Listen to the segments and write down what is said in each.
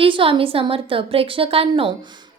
श्री स्वामी समर्थ प्रेक्षकांनो,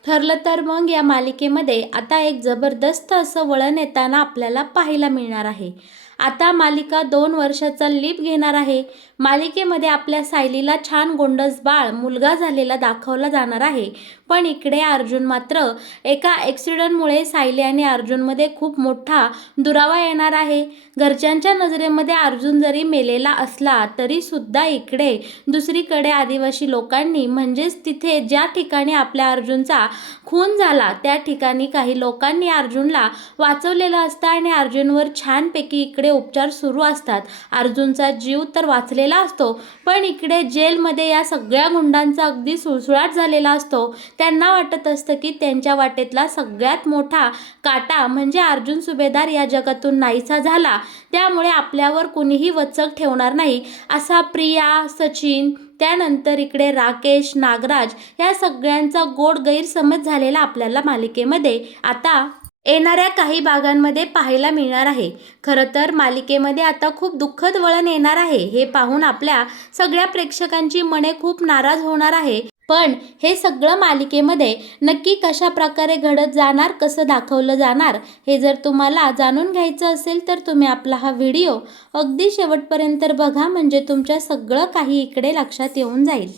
ठरलं तर मग या मालिकेमध्ये आता एक जबरदस्त असं वळण येताना आपल्याला पाहायला मिळणार आहे. आता मालिका 2 वर्षाचा लीप घेणार आहे. मालिकेमध्ये आपल्या सायलीला छान गोंडस बाळ मुलगा झालेला दाखवला जाणार आहे. पण इकडे अर्जुन मात्र एका ॲक्सिडेंटमुळे सायली आणि अर्जुनमध्ये खूप मोठा दुरावा येणार आहे. घरच्यांच्या नजरेमध्ये अर्जुन जरी मेलेला असला तरी सुद्धा इकडे दुसरीकडे आदिवासी लोकांनी म्हणजेच तिथे ज्या ठिकाणी आपल्या अर्जुनचा खून झाला त्या ठिकाणी काही लोकांनी अर्जुनला वाचवलेलं असतं आणि अर्जुनवर छानपैकी इकडे उपचार सुरू असतात. अर्जुनचा जीव तर वाचलेला असतो, पण इकडे जेलमध्ये या सगळ्या गुंडांचा अगदी सुळसुळाट झालेला असतो. त्यांना वाटत असतं की त्यांच्या वाटेतला सगळ्यात मोठा काटा म्हणजे अर्जुन सुभेदार या जगातून नाहीसा झाला, त्यामुळे आपल्यावर कुणीही वचक ठेवणार नाही असा प्रिया, सचिन, त्यानंतर इकडे राकेश, नागराज या सगळ्यांचा गोड गैरसमज झालेला आपल्याला मालिकेमध्ये आता येणाऱ्या काही भागांमध्ये पाहायला मिळणार आहे. खरं तर मालिकेमध्ये आता खूप दुःखद वळण येणार आहे. हे पाहून आपल्या सगळ्या प्रेक्षकांची मने खूप नाराज होणार आहे. पण हे सगळं मालिकेमध्ये नक्की कशा प्रकारे घडत जाणार, कसं दाखवलं जाणार, हे जर तुम्हाला जाणून घ्यायचं असेल तर तुम्ही आपला हा व्हिडिओ अगदी शेवटपर्यंत बघा, म्हणजे तुमच्या सगळं काही इकडे लक्षात येऊन जाईल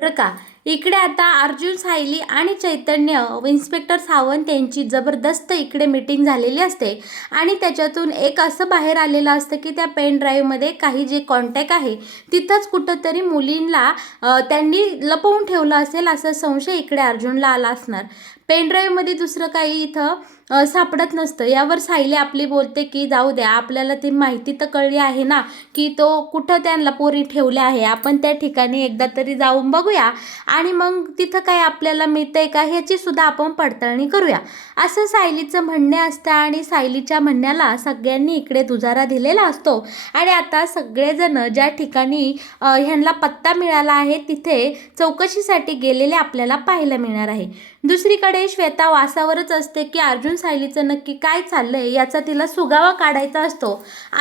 बरं का. इकडे आता अर्जुन, सायली आणि चैतन्य, इन्स्पेक्टर सावंत यांची जबरदस्त इकडे मीटिंग झालेली असते आणि त्याच्यातून एक असं बाहेर आलेलं असतं की त्या पेन ड्राईव्हमध्ये काही जे कॉन्टॅक्ट आहे तिथंच कुठंतरी मुलींना त्यांनी लपवून ठेवलं असेल असा संशय इकडे अर्जुनला आला असणार. पेन ड्राईव्हमध्ये दुसरं काही इथं सापडत नसतं. यावर सायली आपली बोलते की जाऊ द्या, आपल्याला ती माहिती तर कळली आहे ना की तो कुठं त्यांना पोरी ठेवल्या आहे, आपण त्या ठिकाणी एकदा तरी जाऊन बघूया आणि मग तिथं काय आपल्याला मिळतंय का ह्याची सुद्धा आपण पडताळणी करूया, असं सायलीचं म्हणणे असतं. आणि सायलीच्या म्हणण्याला सगळ्यांनी इकडे दुजारा दिलेला असतो आणि आता सगळेजण ज्या ठिकाणी ह्यांना पत्ता मिळाला आहे तिथे चौकशीसाठी गेलेले आपल्याला पाहायला मिळणार आहे. दुसरीकडे श्वेता वासावरच असते की अर्जुन, सायलीचं नक्की काय चाललंय याचा तिला सुगावा काढायचा असतो.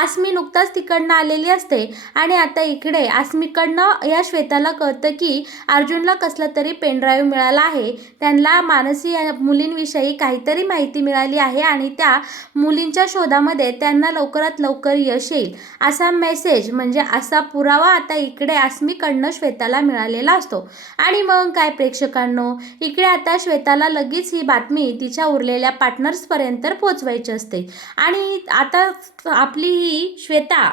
आसमी नुकताच तिकडनं आलेली असते आणि आता इकडे आसमीकडनं या श्वेताला कळतं की अर्जुनला कसला तरी पेनड्राईव्ह मिळाला आहे. त्यांना मानसी या मुलींविषयी काहीतरी माहिती मिळाली आहे आणि त्या मुलींच्या शोधामध्ये त्यांना लवकरात लवकर यश येईल असा मेसेज म्हणजे असा पुरावा आता इकडे आसमीकडनं श्वेताला मिळालेला असतो. आणि मग काय प्रेक्षकांनो, इकडे आता श्वेताला लगेच ही बातमी तिच्या उरलेल्या पार्टनर्सपर्यंत पोचवायची असते आणि आता आपली ही श्वेता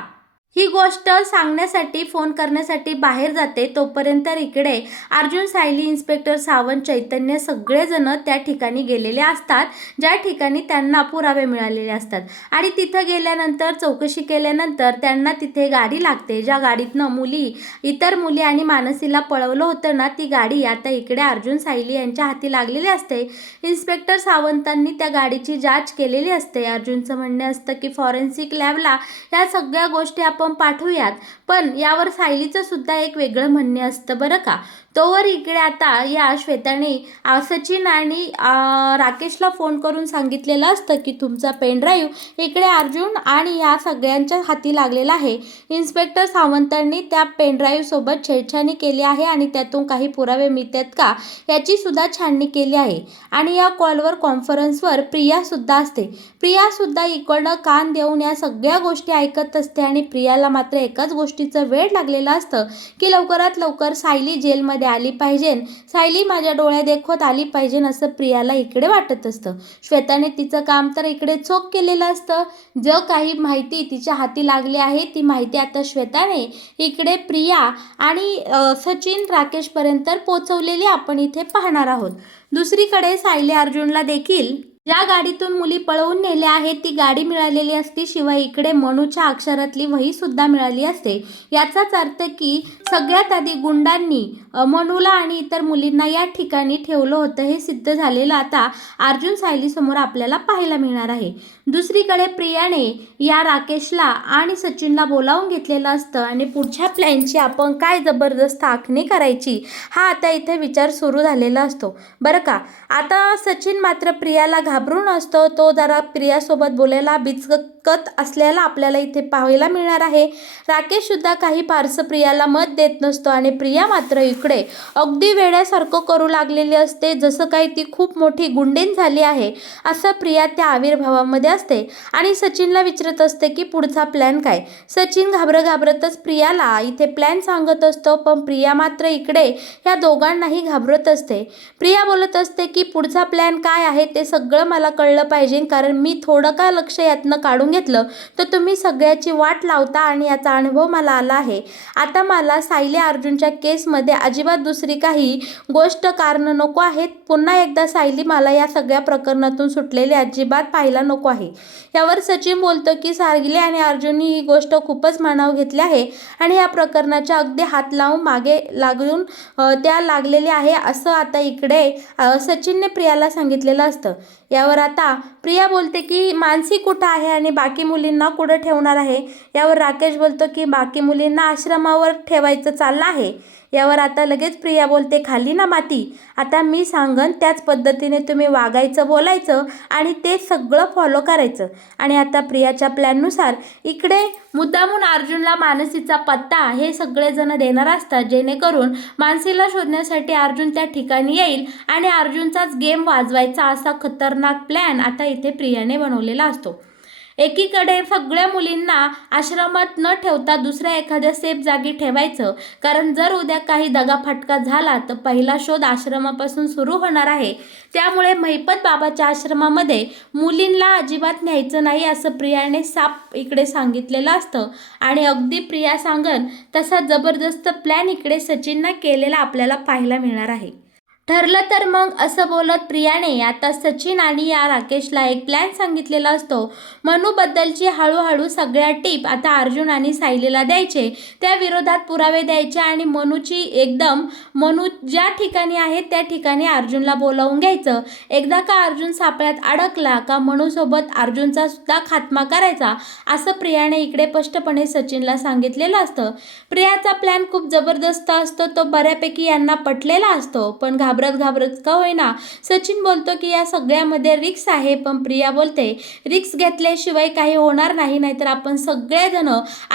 ही गोष्ट सांगण्यासाठी फोन करण्यासाठी बाहेर जाते. तोपर्यंत इकडे अर्जुन, सायली, इन्स्पेक्टर सावंत, चैतन्य सगळेजण त्या ठिकाणी गेलेले असतात ज्या ठिकाणी त्यांना पुरावे मिळालेले असतात. आणि तिथं गेल्यानंतर चौकशी केल्यानंतर त्यांना तिथे गाडी लागते, ज्या गाडीतनं इतर मुली आणि मानसीला पळवलं होतं ना, ती गाडी आता इकडे अर्जुन, सायली यांच्या हाती लागलेली असते. इन्स्पेक्टर सावंतांनी त्या गाडीची जांच केलेली असते. अर्जुनचं म्हणणे असतं की फॉरेन्सिक लॅबला ह्या सगळ्या गोष्टी आपण पाठवूयात, पण यावर सायलीचं सुद्धा एक वेगळं म्हणणे असतं बरं का. तोवर इकडे आता या श्वेताने सचिन आणि राकेशला फोन करून सांगितलेलं असतं की तुमचा पेनड्राईव्ह इकडे अर्जुन आणि या सगळ्यांच्या हाती लागलेला आहे. इन्स्पेक्टर सावंतांनी त्या पेनड्राईव्हसोबत छेडछाणी केली आहे आणि त्यातून काही पुरावे मिळतात का याची सुद्धा छाननी केली आहे. आणि या कॉलवर कॉन्फरन्सवर प्रियासुद्धा असते. प्रियासुद्धा इकडनं कान देऊन या सगळ्या गोष्टी ऐकत असते आणि प्रियाला मात्र एकाच गोष्टीचं वेळ लागलेलं असतं की लवकरात लवकर सायली जेलमध्ये आली पाहिजे, सायली माझ्या डोळ्यादेखत आली पाहिजे असं प्रियाला इकडे वाटत असतं. श्वेताने तिचं काम तर इकडे चोख केलेलं असतं. जो काही माहिती तिच्या हाती लागली आहे ती माहिती आता श्वेताने इकडे प्रिया आणि सचिन, राकेशपर्यंत पोचवलेली आपण इथे पाहणार आहोत. दुसरीकडे सायली अर्जुनला देखील ज्या गाडीतून मुली पळवून नेल्या आहेत ती गाडी मिळालेली असते, शिवाय इकडे मनूच्या अक्षरातली वही सुद्धा मिळाली असते. याचाच अर्थ की सगळ्यात आधी गुंडांनी मनूला आणि इतर मुलींना या ठिकाणी ठेवलं होतं हे सिद्ध झालेलं आता अर्जुन, सायली समोर आपल्याला पाहायला मिळणार आहे. दुसरीकडे प्रियाने या राकेशला आणि सचिनला बोलावून घेतलेलं असतं आणि पुढच्या प्लॅनची आपण काय जबरदस्त आखणी करायची हा आता इथे विचार सुरू झालेला असतो बरं का. आता सचिन मात्र प्रियाला घाबरून असतो, तो जरा प्रियासोबत बोलायला बिचकत असल्याला आपल्याला इथे पाहायला मिळणार आहे. राकेश सुद्धा काही फारसं प्रियाला मत देत नसतो आणि प्रिया मात्र इकडे अगदी वेड्यासारखं करू लागलेली असते, जसं काही ती खूप मोठी गुंडीन झाली आहे असं प्रिया त्या आविर्भावामध्ये असते आणि सचिनला विचारत असते की पुढचा प्लॅन काय. सचिन घाबरतच प्रियाला इथे प्लॅन सांगत असतो, पण प्रिया मात्र इकडे या दोघांनाही घाबरत असते. प्रिया बोलत असते की पुढचा प्लॅन काय आहे ते सगळं मला कळलं पाहिजे, कारण मी थोडं का लक्ष यातनं काढून घेतलं तर तुम्ही सगळ्याची वाट लावता आणि याचा अनुभव मला आला आहे. आता मला सायली अर्जुनच्या केसमध्ये अजिबात दुसरी काही गोष्ट कारणं नको आहेत. पुन्हा एकदा सायली मला या सगळ्या प्रकरणातून सुटलेली अजिबात पाहायला नको आहे. यावर सचिन बोलतो की सायली आणि अर्जुननी ही गोष्ट खूपच मनावर घेतली आहे आणि या प्रकरणाच्या अगदी हात लावून मागे लागून त्या लागलेल्या आहे असं आता इकडे सचिनने प्रियाला सांगितलेलं असतं. यावर आता प्रिया बोलते की मानसी कुठं आहे आणि बाकी मुलींना कुठं ठेवणार आहे. यावर राकेश बोलतो की बाकी मुलींना आश्रमावर ठेवायचं चाललं आहे. यावर आता लगेच प्रिया बोलते खाली ना माती, आता मी सांगन त्याच पद्धतीने तुम्ही वागायचं, बोलायचं आणि ते सगळं फॉलो करायचं. आणि आता प्रियाच्या प्लॅननुसार इकडे मुद्दामून अर्जुनला मानसीचा पत्ता हे सगळेजण देणार असतात, जेणेकरून मानसीला शोधण्यासाठी अर्जुन त्या ठिकाणी येईल आणि अर्जुनचाच गेम वाजवायचा असा खतरनाक प्लॅन आता इथे प्रियाने बनवलेला असतो. एकीकडे सगळ्या मुलींना आश्रमात न ठेवता दुसऱ्या एखाद्या सेफ जागी ठेवायचं, कारण जर उद्या काही दगाफटका झाला तर पहिला शोध आश्रमापासून सुरू होणार आहे. त्यामुळे महिपत बाबाच्या आश्रमामध्ये मुलींना अजिबात न्यायचं नाही असं प्रियाने साफ इकडे सांगितलेलं असतं आणि अगदी प्रिया सांगन तसा जबरदस्त प्लॅन इकडे सचिनने केलेला आपल्याला पाहायला मिळणार आहे. ठरलं तर मग असं बोलत प्रियाने आता सचिन आणि या राकेशला एक प्लॅन सांगितलेला असतो. मनूबद्दलची हळूहळू सगळ्या टीप आता अर्जुन आणि सायलीला द्यायचे, त्या विरोधात पुरावे द्यायचे आणि मनू ज्या ठिकाणी आहे त्या ठिकाणी अर्जुनला बोलावून घ्यायचं. एकदा का अर्जुन सापळ्यात अडकला का मनूसोबत अर्जुनचा सुद्धा खात्मा करायचा असं प्रियाने इकडे स्पष्टपणे सचिनला सांगितलेलं असतं. प्रियाचा प्लॅन खूप जबरदस्त असतो, तो बऱ्यापैकी यांना पटलेला असतो, पण घाबरत का होईना सचिन बोलतो की या सगळ्यामध्ये रिक्स आहे, पण प्रिया बोलते रिक्स घेतल्याशिवाय काही होणार नाही, नाहीतर आपण सगळेजण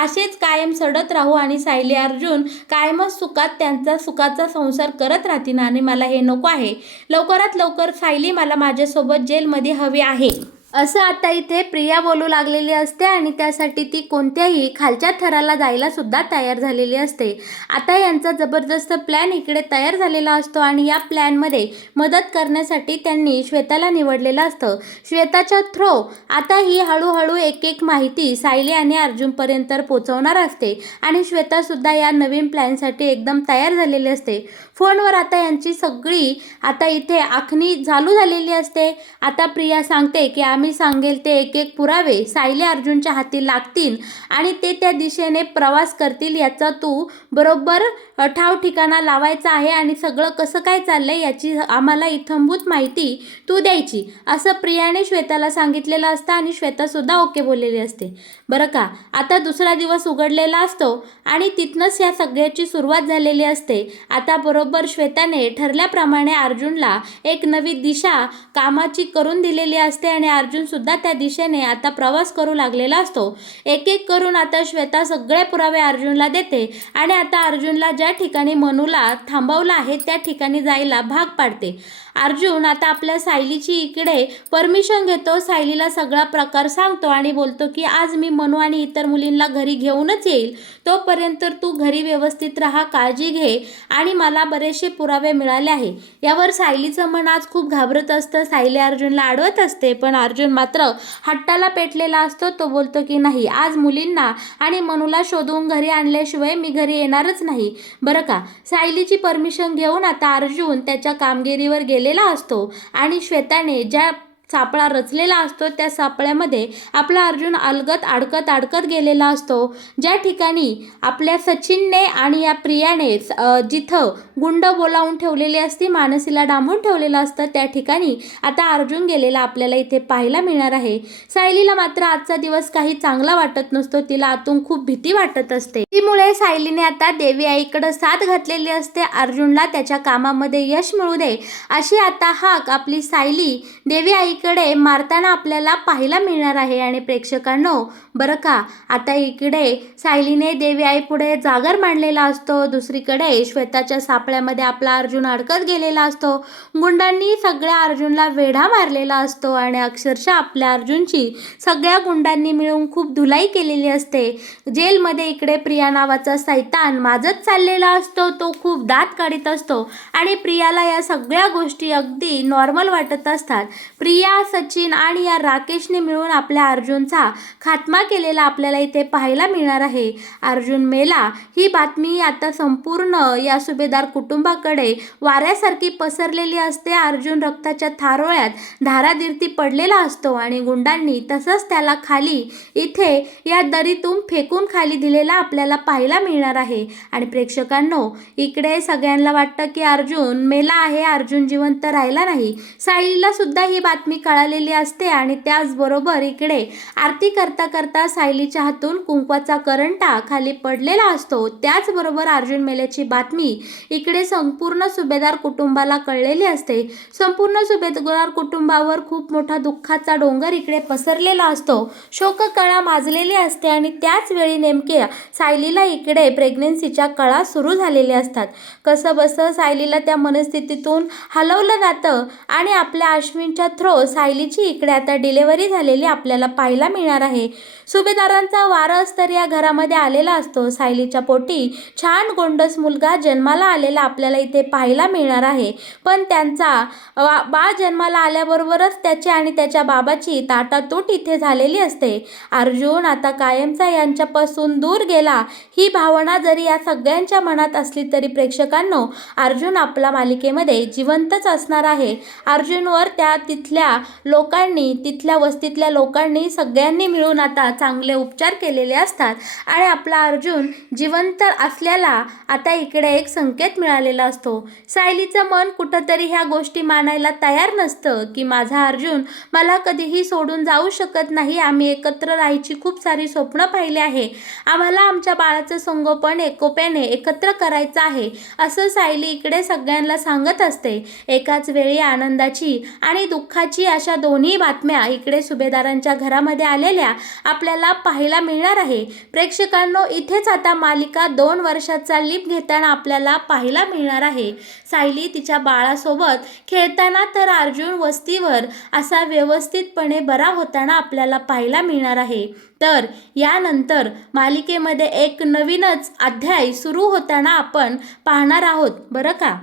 असेच कायम सडत राहू आणि सायली अर्जुन कायमच सुखात त्यांचा सुखाचा संसार करत राहतील आणि मला हे नको आहे. लवकरात लवकर सायली मला माझ्यासोबत जेलमध्ये हवी आहे असं आता इथे प्रिया बोलू लागलेली असते आणि त्यासाठी ती कोणत्याही खालच्या थराला जायला सुद्धा तयार झालेली असते. आता यांचा जबरदस्त प्लॅन इकडे तयार झालेला असतो आणि या प्लॅनमध्ये मदत करण्यासाठी त्यांनी श्वेताला निवडलेलं असतं. श्वेताच्या थ्रू आता ही हळूहळू एक माहिती सायली आणि अर्जुनपर्यंत पोहोचवणार असते आणि श्वेतासुद्धा या नवीन प्लॅनसाठी एकदम तयार झालेली असते. फोनवर आता यांची सगळी आता इथे आखणी चालू झालेली असते. आता प्रिया सांगते की आम्ही सांगेल ते एक पुरावे सायली अर्जुनच्या हाती लागतील आणि ते त्या दिशेने प्रवास करतील, याचा तू बरोबर ठाव ठिकाणा लावायचा आहे आणि सगळं कसं काय चाललंय याची आम्हाला इत्थंभूत माहिती तू द्यायची असं प्रियाने श्वेताला सांगितलेलं असतं आणि श्वेतासुद्धा ओके बोललेली असते. बरं का, आता दुसरा दिवस उघडलेला असतो आणि तिथनंच या सगळ्याची सुरुवात झालेली असते. आता बरोबर श्वेताने ठरल्याप्रमाणे अर्जुनला एक नवी दिशा कामाची करून दिलेली असते आणि अर्जुनसुद्धा त्या दिशेने आता प्रवास करू लागलेला असतो. एक करून आता श्वेता सगळे पुरावे अर्जुनला देते आणि आता अर्जुनला ज्या ठिकाणी मनूला थांबवलं आहे त्या ठिकाणी जायला भाग पाडते. अर्जुन आता आपल्या सायलीची इकडे परमिशन घेतो, सायलीला सगळा प्रकार सांगतो आणि बोलतो की आज मी मनू आणि इतर मुलींना घरी घेऊनच येईल, तोपर्यंत तू घरी व्यवस्थित राहा, काळजी घे आणि मला बरेचसे पुरावे मिळाले आहे. यावर सायलीचं मन आज खूप घाबरत असतं. सायली अर्जुनला अडवत असते, पण अर्जुन मात्र हट्टाला पेटलेला असतो. तो बोलतो की नाही, आज मुलींना आणि मनूला शोधून घरी आणल्याशिवाय मी घरी येणारच नाही. बरं का, सायलीची परमिशन घेऊन आता अर्जुन त्याच्या कामगिरीवर गेलेला असतो आणि श्वेताने ज्या सापळा रचलेला असतो त्या सापळ्यामध्ये आपला अर्जुन अलगत अडकत गेलेला असतो. ज्या ठिकाणी आपल्या सचिनने आणि या प्रियाने जिथं गुंड बोलावून ठेवलेली असती, मानसीला डांबून ठेवलेलं असतं, त्या ठिकाणी आता अर्जुन गेलेला आपल्याला इथे पाहायला मिळणार आहे. सायलीला मात्र आजचा दिवस काही चांगला वाटत नसतो, तिला आतून खूप भीती वाटत असते. त्यामुळे सायलीने आता देवी आईकडे साथ घातलेली असते. अर्जुनला त्याच्या कामामध्ये यश मिळू दे अशी आता हाक आपली सायली देवी आई इकडे मारताना आपल्याला पाहायला मिळणार आहे. आणि प्रेक्षकांनो बरं का, आता इकडे सायलीने देवी आई पुढे जागर मांडलेला असतो, दुसरीकडे श्वेताच्या सापळ्यामध्ये आपला अर्जुन अडकत गेलेला असतो. गुंडांनी सगळ्या अर्जुनला वेढा मारलेला असतो आणि अक्षरशः आपल्या अर्जुनची सगळ्या गुंडांनी मिळून खूप धुलाई केलेली असते. जेलमध्ये इकडे प्रिया नावाचा सैतान माजत चाललेला असतो, तो खूप दात काढीत असतो आणि प्रियाला या सगळ्या गोष्टी अगदी नॉर्मल वाटत असतात. प्रिया, सचिन आणि या राकेशने मिळून आपल्या अर्जुनचा खात्मा केलेला आपल्याला इथे पाहायला मिळणार आहे. अर्जुन मेला ही बातमी आता संपूर्ण या सुभेदार कुटुंबाकडे वाऱ्यासारखी पसरलेली असते. अर्जुन रक्ताच्या थारोळ्यात धारातीर्थी पडलेला असतो आणि गुंडांनी तसंच त्याला खाली इथे या दरीतून फेकून खाली दिलेला आपल्याला पाहायला मिळणार आहे. आणि प्रेक्षकांनो इकडे सगळ्यांना वाटतं की अर्जुन मेला आहे, अर्जुन जिवंत राहिला नाही. सायलीला सुद्धा ही बातमी कळालेली असते आणि त्याचबरोबर इकडे आरती करता करता सायलीच्या हातून कुंकवाचा करंटा खाली पडलेला असतो. त्याचबरोबर अर्जुन मेल्याची बातमी इकडे संपूर्ण सुभेदार कुटुंबाला कळलेली असते. संपूर्ण सुभेदार कुटुंबावर खूप मोठा दुःखाचा डोंगर इकडे पसरलेला असतो. शोककळा माजलेली असते आणि त्याच वेळी नेमके सायलीला इकडे प्रेग्नेन्सीच्या कळा सुरू झालेल्या असतात. कसं बसं सायलीला त्या मनस्थितीतून हलवलं जातं आणि आपल्या अश्विनच्या थ्रो सायलीची इकडे आता डिलेव्हरी झालेली आपल्याला पाहायला मिळणार आहे. सुभेदारांचा वारस तर या घरामध्ये आलेला असतो. सायलीच्या पोटी छान गोंडस मुलगा जन्माला आलेला आपल्याला इथे पाहायला मिळणार आहे. पण त्यांचा बाळ जन्माला आल्याबरोबरच त्याची आणि त्याच्या बाबाची ताटातूट इथे झालेली असते. अर्जुन आता कायमचा यांच्यापासून दूर गेला ही भावना जरी या सगळ्यांच्या मनात असली तरी प्रेक्षकांनो अर्जुन आपल्या मालिकेमध्ये जिवंतच असणार आहे. अर्जुनवर तिथल्या लोकांनी, तिथल्या वस्तीतल्या लोकांनी सगळ्यांनी मिळून आता चांगले उपचार केलेले असतात आणि आपला अर्जुन जिवंत असल्याला आता इकडे एक संकेत मिळालेला असतो. सायलीचं मन कुठंतरी ह्या गोष्टी मानायला तयार नसतं की माझा अर्जुन मला कधीही सोडून जाऊ शकत नाही. आम्ही एकत्र राहायची खूप सारी स्वप्न पाहिली आहे. आम्हाला आमच्या बाळाचं संगोपन एकोप्याने एकत्र करायचं आहे असं सायली इकडे सगळ्यांना सांगत असते. एकाच वेळी आनंदाची आणि दुःखाची अशा दोन्ही बातम्या इकडे सुभेदारांच्या घरामध्ये आलेल्या आपल्याला पाहायला मिळणार आहे. प्रेक्षकांनो इथेच आता मालिका 2 वर्षाचा लीप घेताना आपल्याला पाहायला मिळणार आहे. सायली तिच्या बाळासोबत खेळताना तर अर्जुन वस्तीवर असा व्यवस्थितपणे बरा होताना आपल्याला पाहायला मिळणार आहे. तर यानंतर मालिकेमध्ये एक नवीनच अध्याय सुरू होताना आपण पाहणार आहोत बरं का.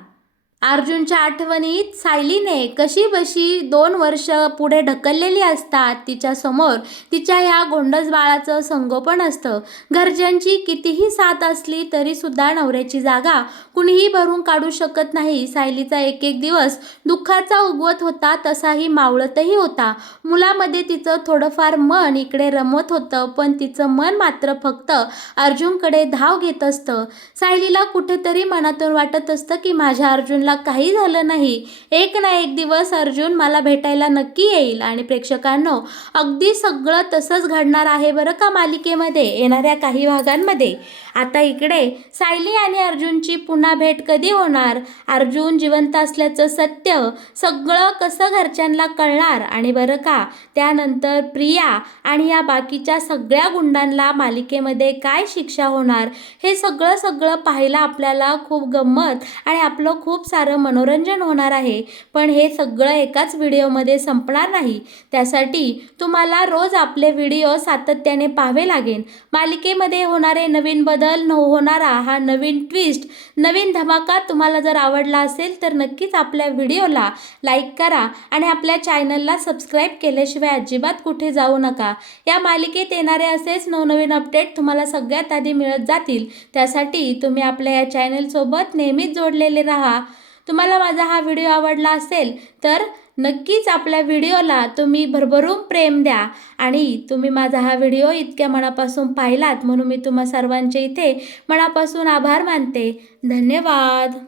अर्जुनच्या आठवणीत सायलीने कशी बशी 2 वर्ष पुढे ढकललेली असतात. तिच्यासमोर तिच्या ह्या गोंडस बाळाचं संगोपन असतं. घरच्यांची कितीही साथ असली तरीसुद्धा नवऱ्याची जागा कुणीही भरून काढू शकत नाही. सायलीचा एक एक दिवस दुःखाचा उगवत होता, तसाही मावळतही होता. मुलामध्ये तिचं थोडंफार मन इकडे रमत होतं, पण तिचं मन मात्र फक्त अर्जुनकडे धाव घेत असतं. सायलीला कुठेतरी मनातून वाटत असतं की माझ्या अर्जुनला काही झालं नाही, एक ना एक दिवस अर्जुन मला भेटायला नक्की येईल. आणि प्रेक्षकांनो अगदी सगळं तसंच घडणार आहे बरं का मालिकेमध्ये येणाऱ्या काही भागांमध्ये. आता इकडे सायली आणि अर्जुनची पुन्हा भेट कधी होणार, अर्जुन जिवंत असल्याचं सत्य सगळं कसं घरच्यांना कळणार आणि बरं का त्यानंतर प्रिया आणि या बाकीच्या सगळ्या गुंडांना मालिकेमध्ये काय शिक्षा होणार, हे सगळं पाहायला आपल्याला खूप गंमत आणि आपलं खूप सारं मनोरंजन होणार आहे. पण हे सगळं एकाच व्हिडिओमध्ये संपणार नाही. त्यासाठी तुम्हाला रोज आपले व्हिडिओ सातत्याने पाहावे लागेल. मालिकेमध्ये होणारे नवीन बदल, होणारा हा नवीन ट्विस्ट, नवीन धमाका तुम्हाला जर आवडला असेल तर नक्कीच आपल्या व्हिडिओला लाईक करा आणि आपल्या चॅनलला सबस्क्राईब केल्याशिवाय अजिबात कुठे जाऊ नका. या मालिकेत येणारे असेच नवनवीन अपडेट तुम्हाला सगळ्यात आधी मिळत जातील. त्यासाठी तुम्ही आपल्या या चॅनलसोबत नेहमीच जोडलेले राहा. तुम्हाला माझा हा व्हिडिओ आवडला असेल तर नक्कीच आपल्या व्हिडिओला तुम्ही भरभरून प्रेम द्या आणि तुम्ही माझा हा व्हिडिओ इतक्या मनापासून पाहिलात म्हणून मी तुम्हा सर्वांचे इथे मनापासून आभार मानते. धन्यवाद.